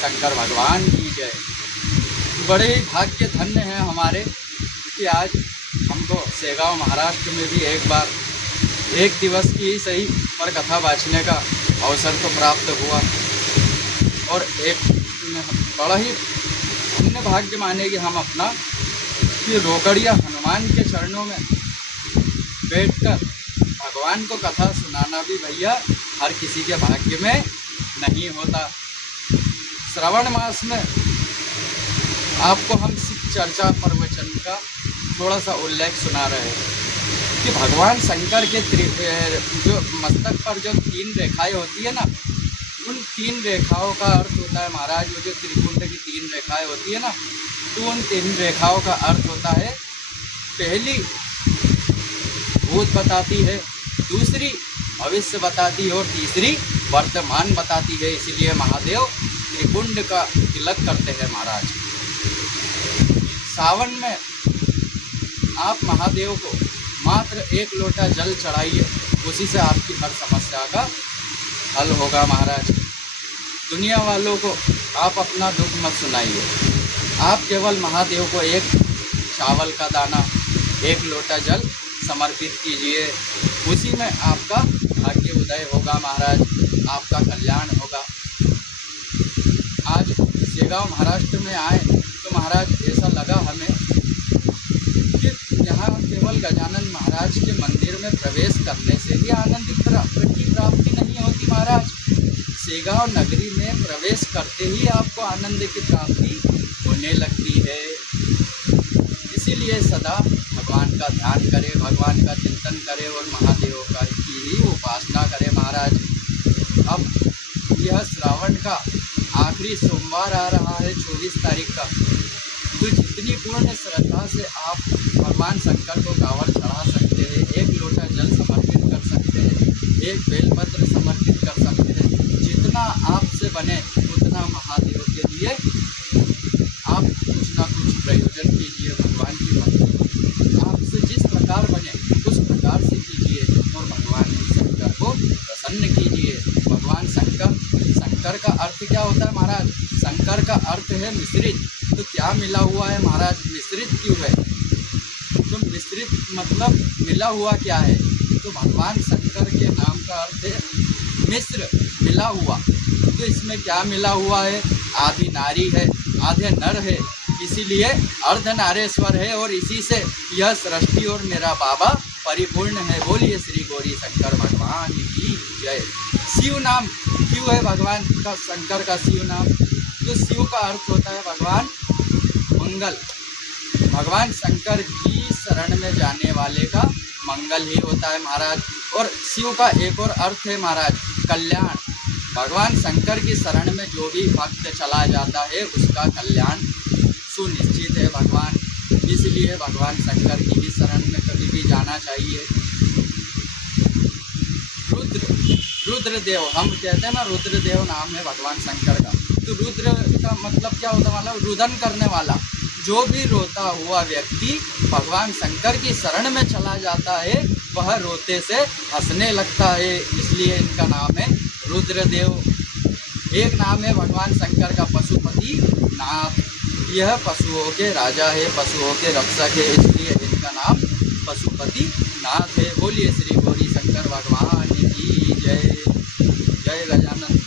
शंकर भगवान की जय। बड़े ही भाग्य धन्य हैं हमारे कि आज हमको सेगांव महाराष्ट्र में भी एक बार एक दिवस की ही सही पर कथा वाचने का अवसर तो प्राप्त हुआ। और एक बड़ा ही पुण्य भाग्य मानेगी हम अपना कि रोकड़िया हनुमान के चरणों में बैठकर भगवान को कथा सुनाना भी भैया हर किसी के भाग्य में नहीं होता। श्रावण मास में आपको हम शिव चर्चा प्रवचन का थोड़ा सा उल्लेख सुना रहे हैं कि भगवान शंकर के जो मस्तक पर जो 3 रेखाएं होती है ना, उन 3 रेखाओं का अर्थ होता है महाराज, वो जो त्रिपुंड की 3 रेखाएं होती है ना, तो उन 3 रेखाओं का अर्थ होता है, पहली भूत बताती है, दूसरी भविष्य बताती है और तीसरी वर्तमान बताती है। इसीलिए महादेव त्रिपुंड का तिलक करते हैं महाराज। सावन में आप महादेव को मात्र 1 लोटा जल चढ़ाइए, उसी से आपकी हर समस्या का हल होगा महाराज। दुनिया वालों को आप अपना दुख मत सुनाइए, आप केवल महादेव को 1 चावल का दाना 1 लोटा जल समर्पित कीजिए, उसी में आपका भाग्य उदय होगा महाराज, आपका कल्याण होगा। आज सेगांव महाराष्ट्र में आए तो महाराज ऐसा लगा हमें कि यहाँ केवल गजानन महाराज के मंदिर में प्रवेश करने से ही आनंद की प्राप्ति नहीं होती महाराज, सेगांव नगरी में प्रवेश करते ही आपको आनंद की प्राप्ति होने लगती है। इसीलिए सदा भगवान का ध्यान करें, भगवान का चिंतन करें और महादेव का की ही उपासना करें महाराज। अब यह श्रावण का आखिरी सोमवार आ रहा है 24 तारीख का, तो जितनी पूर्ण श्रद्धा से आप भगवान शंकर को कांवड़ चढ़ा सकते हैं, 1 लोटा जल समर्पित कर सकते हैं, 1 बेलपत्र समर्पित कर सकते हैं, जितना आपसे बने उतना महादेव के लिए आप कुछ ना कुछ प्रयोजन कीजिए। भगवान की भक्ति आपसे जिस प्रकार बने उस प्रकार से कीजिए और भगवान शंकर को प्रसन्न कीजिए। भगवान शंकर का अर्थ क्या होता है महाराज? शंकर का अर्थ है मिश्रित। तो क्या मिला हुआ है महाराज? मिश्रित क्यों है? तो मिश्रित मतलब मिला हुआ क्या है? तो भगवान शंकर के नाम का अर्थ है मिश्र, मिला हुआ। तो इसमें क्या मिला हुआ है? आदि नारी है, आधे नर है, इसीलिए अर्धनारेश्वर है और इसी से यह सृष्टि और मेरा बाबा परिपूर्ण है। बोलिए श्री गौरी शंकर भगवान की जय। शिव नाम क्यों है भगवान का शंकर का शिव नाम? तो शिव का अर्थ होता है भगवान मंगल। भगवान शंकर की शरण में जाने वाले का मंगल ही होता है महाराज। और शिव का एक और अर्थ है महाराज कल्याण। भगवान शंकर की शरण में जो भी भक्त चला जाता है उसका कल्याण सुनिश्चित है भगवान। इसलिए भगवान शंकर की ही शरण में कभी भी जाना चाहिए। रुद्रदेव हम कहते हैं ना, रुद्रदेव नाम है भगवान शंकर का। तो रुद्र का मतलब क्या होता है? मतलब रुदन करने वाला। जो भी रोता हुआ व्यक्ति भगवान शंकर की शरण में चला जाता है वह रोते से हंसने लगता है, इसलिए इनका नाम है रुद्रदेव। एक नाम है भगवान शंकर का पशुपति नाथ। यह पशुओं के राजा है, पशुओं के रक्षक है, इसलिए इनका नाम पशुपति नाथ है। बोलिए श्री गौरी शंकर भगवान की जय। जय गजानन।